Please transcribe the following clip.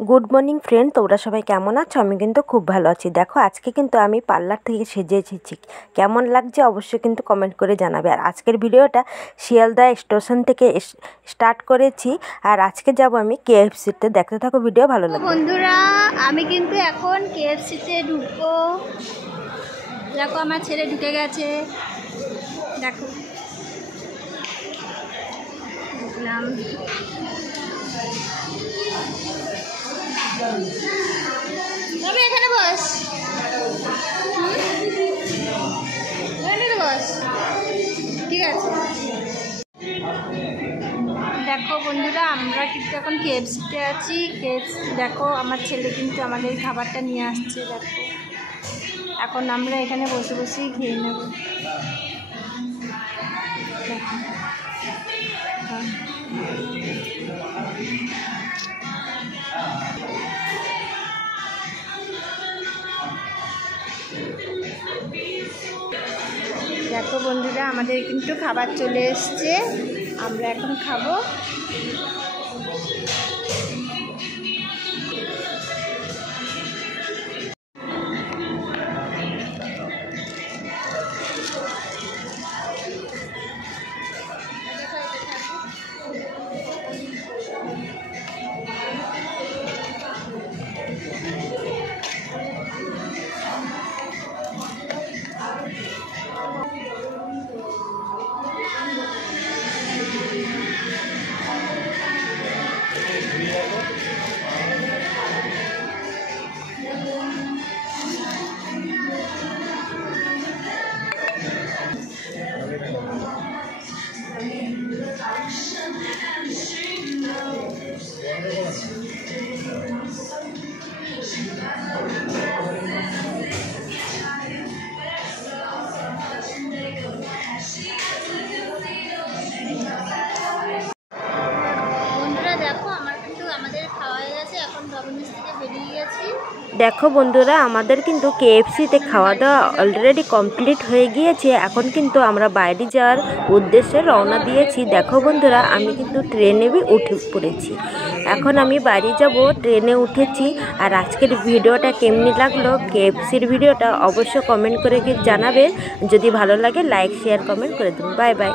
Good morning friend, তোমরা সবাই কেমন আছো? আমি কিন্তু খুব ভালো আছি। দেখো আজকে কিন্তু আমি পার্লার থেকে সেজে এসেছি। কেমন লাগছে অবশ্যই কিন্তু কমেন্ট করে জানাবে। আর আজকের ভিডিওটা শিয়ালদা স্টেশন থেকে স্টার্ট করেছি। আর আজকে যাব আমি KFC-তে। দেখতে থাকো, ভিডিও ভালো লাগবে। বন্ধুরা, আমি কিন্তু এখন KFC-তে ঢুকবো। দেখো আমার ছেলে ঢুকে গেছে। দেখো ঢুকলাম। তবে এখানে বস, এখানে বস, ঠিক আছে। দেখো বন্ধুরা, আমরা কিন্তু এখন KFC-তে আছি। দেখো আমার ছেলে কিন্তু আমাদের খাবারটা নিয়ে আসছে। দেখো এখন আমরা এখানে বসে বসেই খেয়ে নেব। দেখো বন্ধুরা, আমাদের কিন্তু খাবার চলে এসছে, আমরা এখন খাবো। দেখো বন্ধুরা, আমাদের কিন্তু KFC-তে খাওয়া দাওয়া অলরেডি কমপ্লিট হয়ে গিয়েছে। এখন কিন্তু আমরা বাইরে যাওয়ার উদ্দেশ্যে রওনা দিয়েছি। দেখো বন্ধুরা, আমি কিন্তু ট্রেনে উঠে পড়েছি। এখন আমি বাড়ি যাব, ট্রেনে উঠেছি। আর আজকের ভিডিওটা কেমনি লাগলো, KFC-র ভিডিওটা অবশ্যই কমেন্ট করে জানাবে। যদি ভালো লাগে লাইক শেয়ার কমেন্ট করে দেবেন। Bye bye.